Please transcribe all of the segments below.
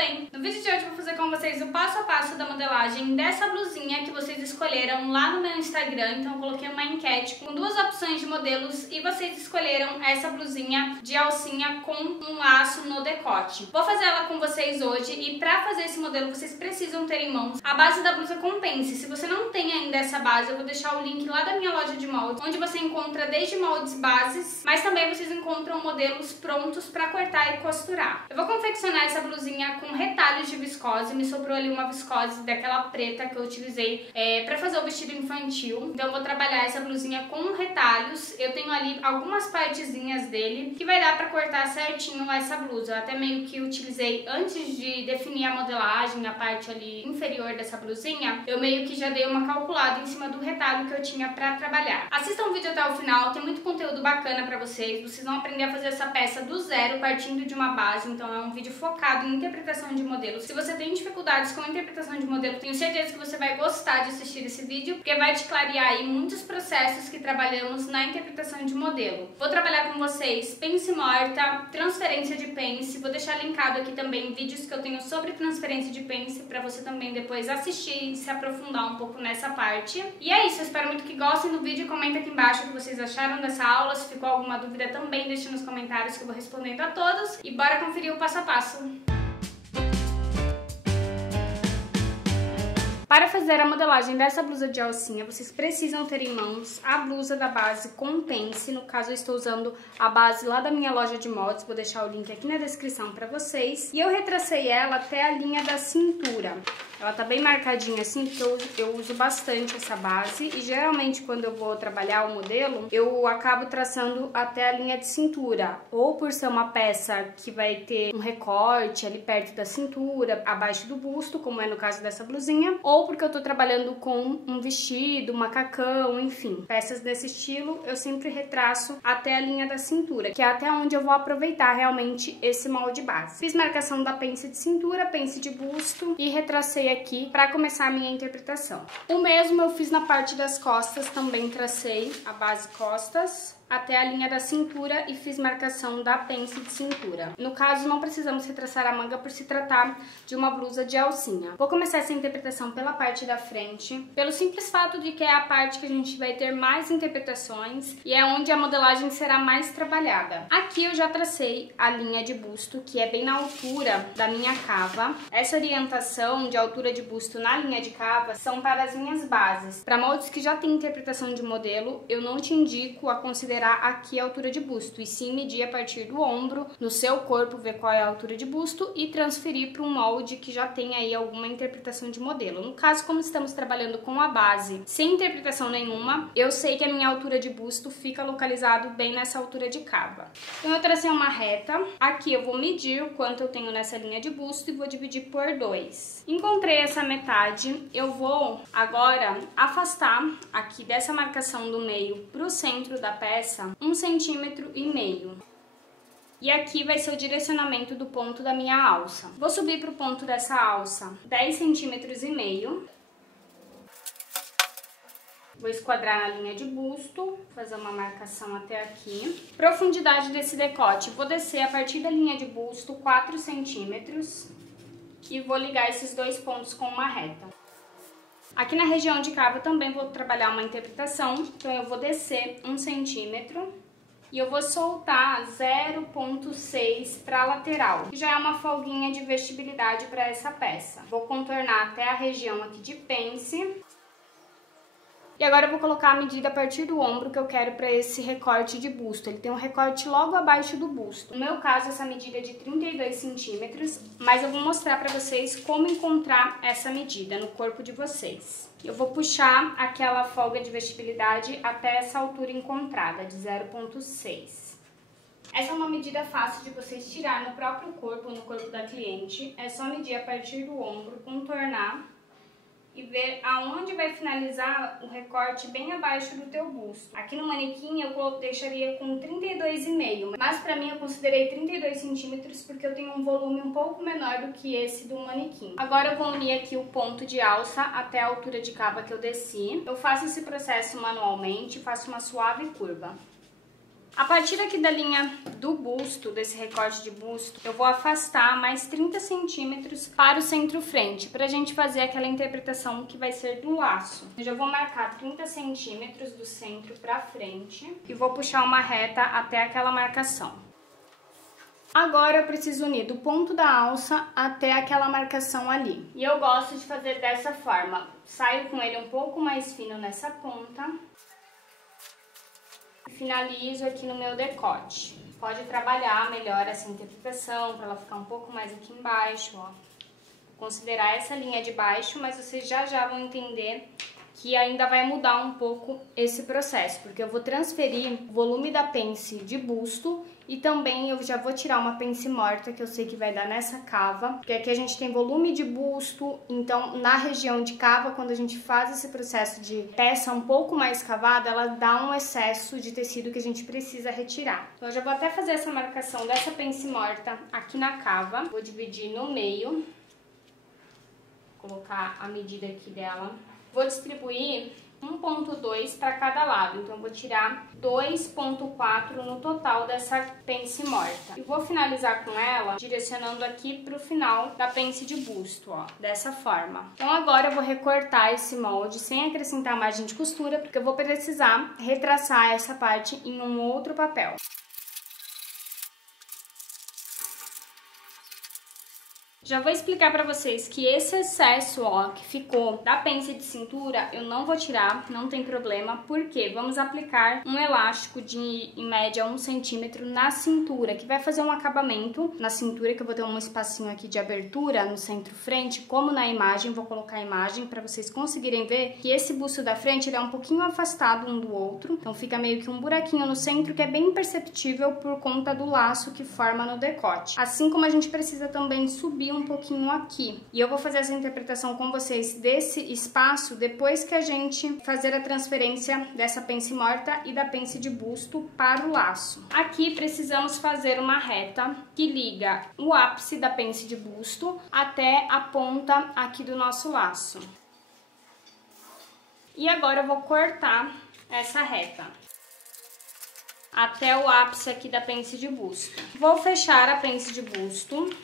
bem? No vídeo de hoje eu vou fazer com vocês o passo a passo da modelagem dessa blusinha que vocês escolheram lá no meu Instagram. Então eu coloquei uma enquete com duas opções de modelos e vocês escolheram essa blusinha de alcinha com um laço no decote. Vou fazer ela com vocês hoje e pra fazer esse modelo vocês precisam ter em mãos a base da blusa com pence. Se você não tem ainda essa base, eu vou deixar o link lá da minha loja de moldes, onde você encontra desde moldes bases, mas também vocês encontram modelos prontos pra cortar e costurar. Eu vou confeccionar essa blusinha com retalhos de viscose, me sobrou ali uma viscose daquela preta que eu utilizei pra fazer o vestido infantil. Então eu vou trabalhar essa blusinha com retalhos. Eu tenho ali algumas partezinhas dele que vai dar pra cortar certinho essa blusa. Eu até meio que utilizei antes de definir a modelagem, a parte ali inferior dessa blusinha, eu meio que já dei uma calculada em cima do retalho que eu tinha pra trabalhar. Assistam o vídeo até o final, tem muito conteúdo bacana pra vocês vão aprender a fazer essa peça do zero, partindo de uma base. Então é um vídeo focado em interpretação de modelos. Se você tem dificuldades com interpretação de modelo, tenho certeza que você vai gostar de assistir esse vídeo, porque vai te clarear aí muitos processos que trabalhamos na interpretação de modelo. Vou trabalhar com vocês pence morta, transferência de pence, vou deixar linkado aqui também vídeos que eu tenho sobre transferência de pence, pra você também depois assistir e se aprofundar um pouco nessa parte. E é isso, eu espero muito que gostem do vídeo. Comenta aqui embaixo o que vocês acharam dessa aula, se ficou alguma dúvida também deixa nos comentários que eu vou respondendo a todos. E bora conferir o passo a passo. Para fazer a modelagem dessa blusa de alcinha, vocês precisam ter em mãos a blusa da base com pence. No caso, eu estou usando a base lá da minha loja de moldes, vou deixar o link aqui na descrição para vocês. E eu retracei ela até a linha da cintura. Ela tá bem marcadinha assim, porque eu uso bastante essa base. E geralmente, quando eu vou trabalhar o modelo, eu acabo traçando até a linha de cintura. Ou por ser uma peça que vai ter um recorte ali perto da cintura, abaixo do busto, como é no caso dessa blusinha. Ou porque eu tô trabalhando com um vestido, macacão, enfim. Peças desse estilo, eu sempre retraço até a linha da cintura, que é até onde eu vou aproveitar realmente esse molde base. Fiz marcação da pence de cintura, pence de busto e retracei aqui para começar a minha interpretação. O mesmo eu fiz na parte das costas, também tracei a base costas até a linha da cintura e fiz marcação da pence de cintura. No caso, não precisamos retraçar a manga por se tratar de uma blusa de alcinha. Vou começar essa interpretação pela parte da frente, pelo simples fato de que é a parte que a gente vai ter mais interpretações e é onde a modelagem será mais trabalhada. Aqui eu já tracei a linha de busto, que é bem na altura da minha cava. Essa orientação de altura de busto na linha de cava são para as minhas bases. Para moldes que já têm interpretação de modelo, eu não te indico a considerar aqui a altura de busto, e sim medir a partir do ombro, no seu corpo, ver qual é a altura de busto e transferir para um molde que já tem aí alguma interpretação de modelo. No caso, como estamos trabalhando com a base sem interpretação nenhuma, eu sei que a minha altura de busto fica localizado bem nessa altura de cava. Então eu tracei uma reta, aqui eu vou medir o quanto eu tenho nessa linha de busto e vou dividir por 2. Encontrei essa metade, eu vou agora afastar aqui dessa marcação do meio para o centro da peça 1,5 centímetro. E aqui vai ser o direcionamento do ponto da minha alça. Vou subir para o ponto dessa alça 10,5 centímetros. Vou esquadrar na linha de busto, fazer uma marcação até aqui. Profundidade desse decote, vou descer a partir da linha de busto 4 centímetros e vou ligar esses dois pontos com uma reta. Aqui na região de cava também vou trabalhar uma interpretação, então eu vou descer 1 centímetro e eu vou soltar 0,6 para a lateral, que já é uma folguinha de vestibilidade para essa peça. Vou contornar até a região aqui de pence. E agora eu vou colocar a medida a partir do ombro que eu quero para esse recorte de busto. Ele tem um recorte logo abaixo do busto. No meu caso, essa medida é de 32 centímetros, mas eu vou mostrar para vocês como encontrar essa medida no corpo de vocês. Eu vou puxar aquela folga de vestibilidade até essa altura encontrada, de 0,6. Essa é uma medida fácil de vocês tirar no próprio corpo, no corpo da cliente. É só medir a partir do ombro, contornar e ver aonde vai finalizar o recorte bem abaixo do teu busto. Aqui no manequim eu deixaria com 32,5, mas pra mim eu considerei 32 centímetros porque eu tenho um volume um pouco menor do que esse do manequim. Agora eu vou unir aqui o ponto de alça até a altura de cava que eu desci. Eu faço esse processo manualmente, faço uma suave curva. A partir aqui da linha do busto, desse recorte de busto, eu vou afastar mais 30 centímetros para o centro-frente, pra gente fazer aquela interpretação que vai ser do laço. Eu já vou marcar 30 centímetros do centro pra frente e vou puxar uma reta até aquela marcação. Agora eu preciso unir do ponto da alça até aquela marcação ali. E eu gosto de fazer dessa forma. Saio com ele um pouco mais fino nessa ponta. Finalizo aqui no meu decote. Pode trabalhar melhor essa interpretação para ela ficar um pouco mais aqui embaixo, ó. Vou considerar essa linha de baixo, mas vocês já vão entender que ainda vai mudar um pouco esse processo, porque eu vou transferir o volume da pence de busto e também eu já vou tirar uma pence morta, que eu sei que vai dar nessa cava, porque aqui a gente tem volume de busto, então na região de cava, quando a gente faz esse processo de peça um pouco mais cavada, ela dá um excesso de tecido que a gente precisa retirar. Então eu já vou até fazer essa marcação dessa pence morta aqui na cava, vou dividir no meio, colocar a medida aqui dela. Vou distribuir 1,2 para cada lado, então eu vou tirar 2,4 no total dessa pence morta. E vou finalizar com ela direcionando aqui para o final da pence de busto, ó, dessa forma. Então agora eu vou recortar esse molde sem acrescentar margem de costura, porque eu vou precisar retraçar essa parte em um outro papel. Já vou explicar pra vocês que esse excesso, ó, que ficou da pence de cintura, eu não vou tirar, não tem problema, porque vamos aplicar um elástico de, em média, 1 centímetro na cintura, que vai fazer um acabamento na cintura, que eu vou ter um espacinho aqui de abertura no centro-frente, como na imagem, vou colocar a imagem pra vocês conseguirem ver que esse busto da frente, ele é um pouquinho afastado um do outro, então fica meio que um buraquinho no centro, que é bem perceptível por conta do laço que forma no decote. Assim como a gente precisa também subir um pouquinho aqui. E eu vou fazer essa interpretação com vocês desse espaço depois que a gente fazer a transferência dessa pence morta e da pence de busto para o laço. Aqui precisamos fazer uma reta que liga o ápice da pence de busto até a ponta aqui do nosso laço. E agora eu vou cortar essa reta até o ápice aqui da pence de busto. Vou fechar a pence de busto.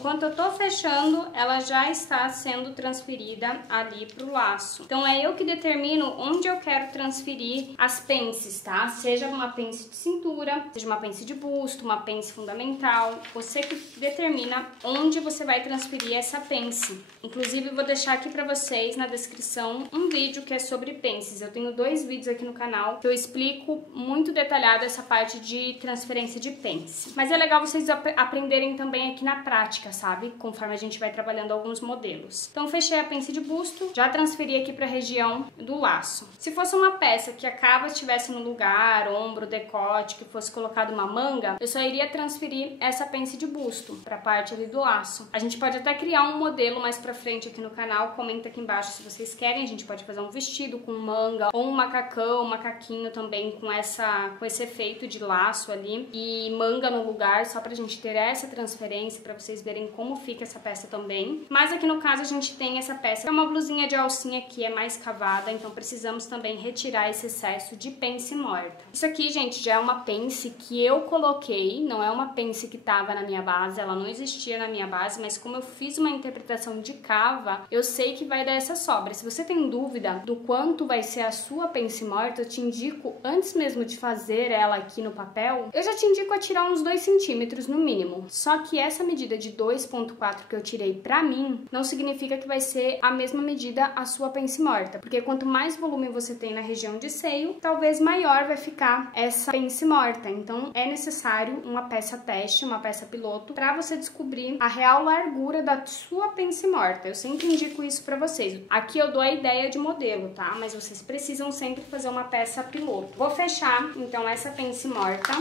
Enquanto eu tô fechando, ela já está sendo transferida ali pro laço. Então é eu que determino onde eu quero transferir as pences, tá? Seja uma pence de cintura, seja uma pence de busto, uma pence fundamental. Você que determina onde você vai transferir essa pence. Inclusive, eu vou deixar aqui pra vocês na descrição um vídeo que é sobre pences. Eu tenho 2 vídeos aqui no canal que eu explico muito detalhado essa parte de transferência de pence. Mas é legal vocês aprenderem também aqui na prática, sabe? Conforme a gente vai trabalhando alguns modelos. Então, fechei a pence de busto, já transferi aqui para a região do laço. Se fosse uma peça que a cava estivesse no lugar, ombro, decote, que fosse colocado uma manga, eu só iria transferir essa pence de busto para a parte ali do laço. A gente pode até criar um modelo mais pra frente aqui no canal, comenta aqui embaixo se vocês querem. A gente pode fazer um vestido com manga, ou um macacão, um macaquinho também com esse efeito de laço ali, e manga no lugar, só pra gente ter essa transferência, pra vocês verem como fica essa peça também. Mas aqui no caso a gente tem essa peça, que é uma blusinha de alcinha que é mais cavada, então precisamos também retirar esse excesso de pence morta. Isso aqui, gente, já é uma pence que eu coloquei, não é uma pence que tava na minha base, ela não existia na minha base, mas como eu fiz uma interpretação de cava, eu sei que vai dar essa sobra. Se você tem dúvida do quanto vai ser a sua pence morta, eu te indico, antes mesmo de fazer ela aqui no papel, eu já te indico a tirar uns 2 centímetros no mínimo. Só que essa medida de 2,4 que eu tirei pra mim, não significa que vai ser a mesma medida a sua pence morta, porque quanto mais volume você tem na região de seio, talvez maior vai ficar essa pence morta. Então é necessário uma peça teste, uma peça piloto, pra você descobrir a real largura da sua pence morta. Eu sempre indico isso pra vocês. Aqui eu dou a ideia de modelo, tá? Mas vocês precisam sempre fazer uma peça piloto. Vou fechar, então, essa pence morta.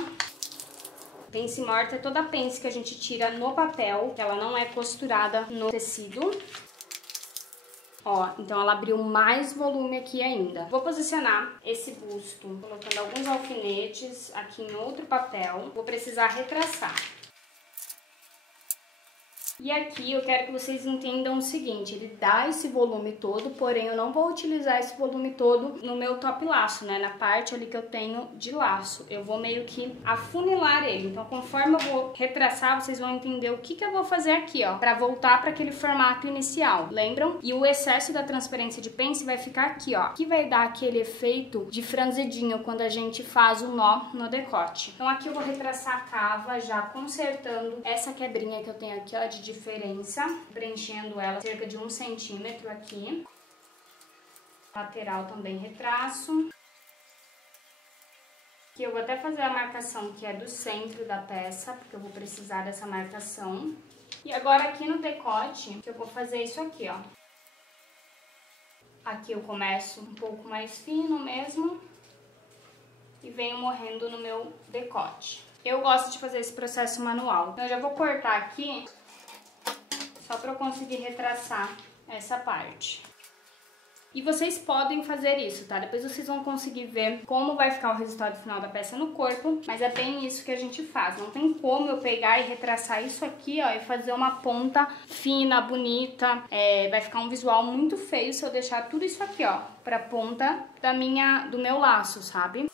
Pence morta é toda a pence que a gente tira no papel, que ela não é costurada no tecido. Ó, então ela abriu mais volume aqui ainda. Vou posicionar esse busto colocando alguns alfinetes aqui em outro papel. Vou precisar retraçar. E aqui eu quero que vocês entendam o seguinte, ele dá esse volume todo, porém eu não vou utilizar esse volume todo no meu top laço, né? Na parte ali que eu tenho de laço. Eu vou meio que afunilar ele. Então, conforme eu vou retraçar, vocês vão entender o que eu vou fazer aqui, ó, pra voltar para aquele formato inicial. Lembram? E o excesso da transparência de pence vai ficar aqui, ó. Que vai dar aquele efeito de franzidinho quando a gente faz o nó no decote. Então, aqui eu vou retraçar a cava, já consertando essa quebrinha que eu tenho aqui, ó, de diferença, preenchendo ela cerca de 1 centímetro aqui. Lateral também retraço. Aqui eu vou até fazer a marcação que é do centro da peça, porque eu vou precisar dessa marcação. E agora aqui no decote, que eu vou fazer isso aqui, ó. Aqui eu começo um pouco mais fino mesmo e venho morrendo no meu decote. Eu gosto de fazer esse processo manual. Então eu já vou cortar aqui, só para eu conseguir retraçar essa parte. E vocês podem fazer isso, tá? Depois vocês vão conseguir ver como vai ficar o resultado final da peça no corpo, mas é bem isso que a gente faz. Não tem como eu pegar e retraçar isso aqui, ó, e fazer uma ponta fina, bonita. Vai ficar um visual muito feio se eu deixar tudo isso aqui, ó, pra ponta do meu laço, sabe?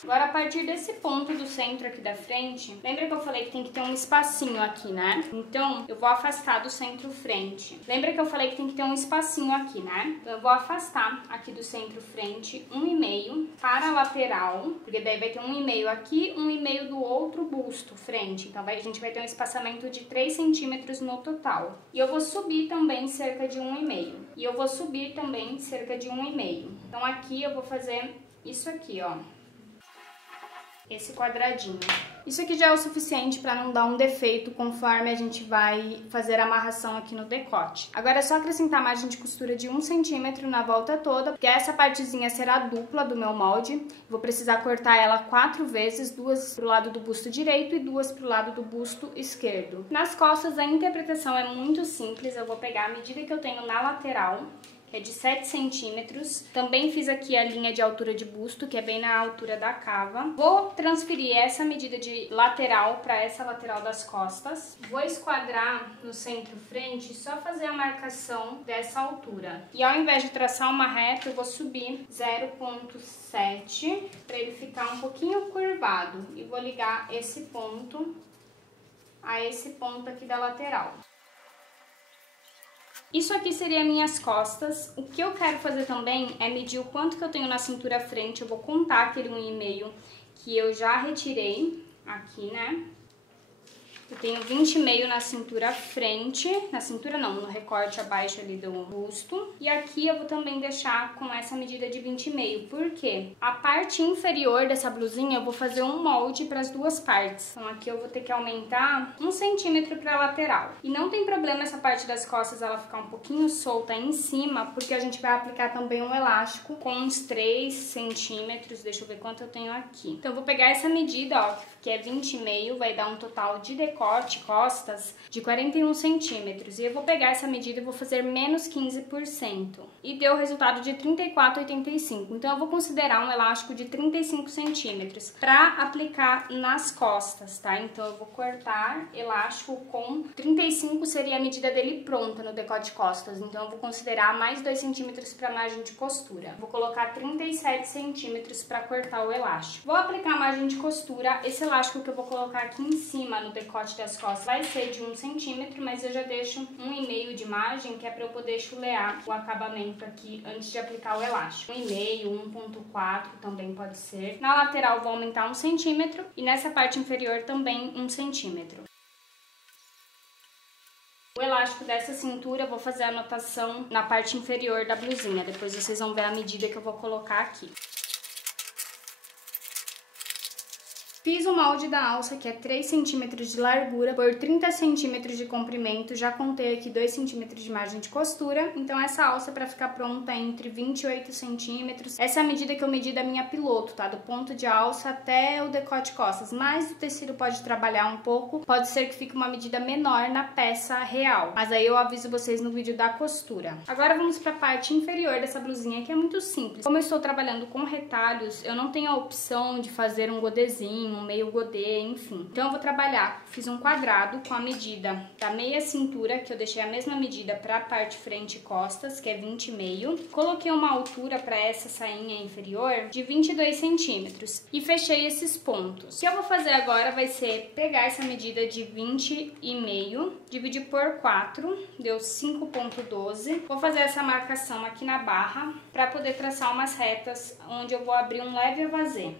Agora, a partir desse ponto do centro aqui da frente, lembra que eu falei que tem que ter um espacinho aqui, né? Então, eu vou afastar do centro frente. Lembra que eu falei que tem que ter um espacinho aqui, né? Então, eu vou afastar aqui do centro frente 1,5 para a lateral, porque daí vai ter 1,5 aqui, 1,5 do outro busto frente. Então, a gente vai ter um espaçamento de 3 centímetros no total. E eu vou subir também cerca de 1,5. E eu vou subir também cerca de 1,5. Então, aqui eu vou fazer isso aqui, ó. Esse quadradinho. Isso aqui já é o suficiente para não dar um defeito conforme a gente vai fazer a amarração aqui no decote. Agora é só acrescentar a margem de costura de 1 centímetro na volta toda, porque essa partezinha será dupla do meu molde. Vou precisar cortar ela 4 vezes, 2 pro lado do busto direito e 2 pro lado do busto esquerdo. Nas costas a interpretação é muito simples, eu vou pegar a medida que eu tenho na lateral, que é de 7 centímetros. Também fiz aqui a linha de altura de busto, que é bem na altura da cava. Vou transferir essa medida de lateral para essa lateral das costas. Vou esquadrar no centro frente e só fazer a marcação dessa altura. E ao invés de traçar uma reta, eu vou subir 0,7 para ele ficar um pouquinho curvado. E vou ligar esse ponto a esse ponto aqui da lateral. Isso aqui seria minhas costas. O que eu quero fazer também é medir o quanto que eu tenho na cintura frente. Eu vou contar aquele 1,5 que eu já retirei aqui, né? Eu tenho 20,5 na cintura frente, na cintura não, no recorte abaixo ali do busto. E aqui eu vou também deixar com essa medida de 20,5, porque a parte inferior dessa blusinha eu vou fazer um molde para as duas partes. Então aqui eu vou ter que aumentar 1 centímetro para a lateral. E não tem problema essa parte das costas ela ficar um pouquinho solta em cima, porque a gente vai aplicar também um elástico com uns 3 centímetros, deixa eu ver quanto eu tenho aqui. Então eu vou pegar essa medida, ó, que é 20,5, vai dar um total de decote, costas, de 41 centímetros. E eu vou pegar essa medida e vou fazer menos 15%. E deu o resultado de 34,85. Então, eu vou considerar um elástico de 35 centímetros para aplicar nas costas, tá? Então, eu vou cortar elástico com 35, seria a medida dele pronta no decote costas. Então, eu vou considerar mais 2 centímetros para margem de costura. Vou colocar 37 centímetros para cortar o elástico. Vou aplicar a margem de costura. Esse elástico que eu vou colocar aqui em cima no decote das costas vai ser de 1 centímetro, mas eu já deixo 1,5 de margem, que é para eu poder chulear o acabamento aqui antes de aplicar o elástico. 1,5, 1,4 também pode ser. Na lateral vou aumentar 1 centímetro e nessa parte inferior também 1 centímetro. O elástico dessa cintura eu vou fazer a anotação na parte inferior da blusinha, depois vocês vão ver a medida que eu vou colocar aqui. Fiz o molde da alça, que é 3 centímetros de largura por 30 centímetros de comprimento. Já contei aqui 2 centímetros de margem de costura. Então, essa alça para ficar pronta é entre 28 centímetros. Essa é a medida que eu medi da minha piloto, tá? Do ponto de alça até o decote costas. Mas o tecido pode trabalhar um pouco. Pode ser que fique uma medida menor na peça real. Mas aí eu aviso vocês no vídeo da costura. Agora vamos para a parte inferior dessa blusinha, que é muito simples. Como eu estou trabalhando com retalhos, eu não tenho a opção de fazer um godezinho, um meio godê, enfim. Então eu vou trabalhar, fiz um quadrado com a medida da meia cintura, que eu deixei a mesma medida para a parte frente e costas, que é 20,5. Coloquei uma altura para essa sainha inferior de 22 centímetros e fechei esses pontos. O que eu vou fazer agora vai ser pegar essa medida de 20,5, dividir por 4, deu 5,12. Vou fazer essa marcação aqui na barra para poder traçar umas retas onde eu vou abrir um leve avazê.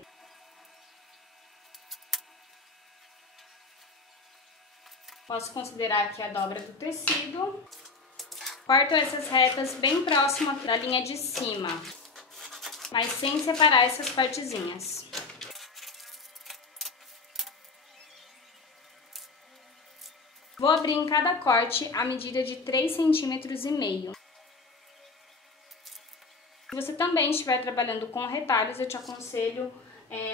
Posso considerar aqui a dobra do tecido. Corto essas retas bem próximas da linha de cima, mas sem separar essas partezinhas. Vou abrir em cada corte a medida de 3,5 centímetros. Se você também estiver trabalhando com retalhos, eu te aconselho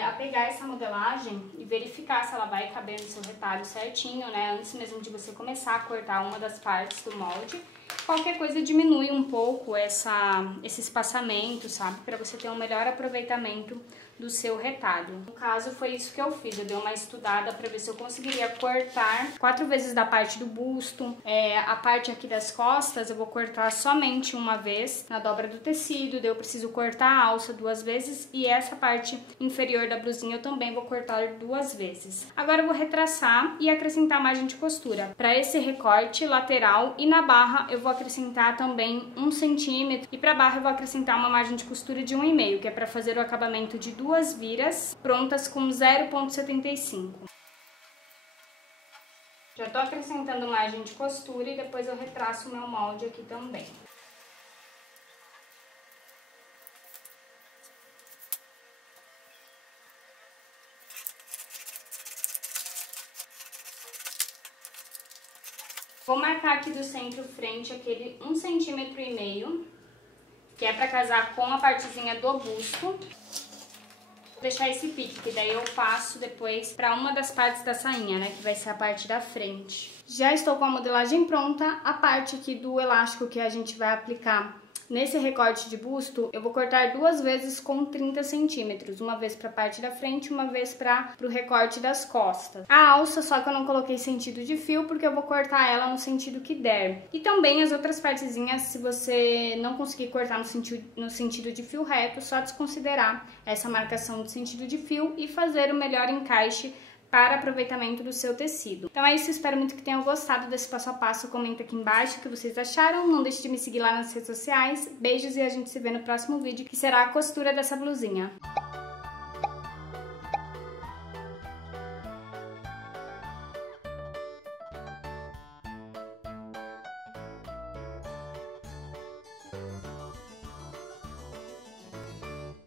a pegar essa modelagem e verificar se ela vai caber no seu retalho certinho, né? Antes mesmo de você começar a cortar uma das partes do molde. Qualquer coisa diminui um pouco esse espaçamento, sabe? Para você ter um melhor aproveitamento do seu retalho. No caso, foi isso que eu fiz. Eu dei uma estudada para ver se eu conseguiria cortar 4 vezes da parte do busto. A parte aqui das costas eu vou cortar somente uma vez na dobra do tecido. Daí eu preciso cortar a alça 2 vezes e essa parte inferior da blusinha eu também vou cortar 2 vezes. Agora eu vou retraçar e acrescentar margem de costura. Para esse recorte lateral e na barra eu vou acrescentar também 1 centímetro e para a barra eu vou acrescentar uma margem de costura de 1,5, que é para fazer o acabamento de 2 viras prontas com 0,75. Já tô acrescentando margem de costura e depois eu retraço o meu molde aqui também. Vou marcar aqui do centro-frente aquele 1,5 centímetro, que é para casar com a partezinha do busto. Vou deixar esse pique, que daí eu passo depois para uma das partes da sainha, né, que vai ser a parte da frente. Já estou com a modelagem pronta. A parte aqui do elástico que a gente vai aplicar nesse recorte de busto, eu vou cortar 2 vezes com 30 centímetros. Uma vez para a parte da frente, uma vez para o recorte das costas. A alça, só que eu não coloquei sentido de fio, porque eu vou cortar ela no sentido que der. E também as outras partezinhas, se você não conseguir cortar no sentido de fio reto, só desconsiderar essa marcação de sentido de fio e fazer o melhor encaixe para aproveitamento do seu tecido. Então é isso, espero muito que tenham gostado desse passo a passo. Comenta aqui embaixo o que vocês acharam, não deixe de me seguir lá nas redes sociais. Beijos e a gente se vê no próximo vídeo, que será a costura dessa blusinha.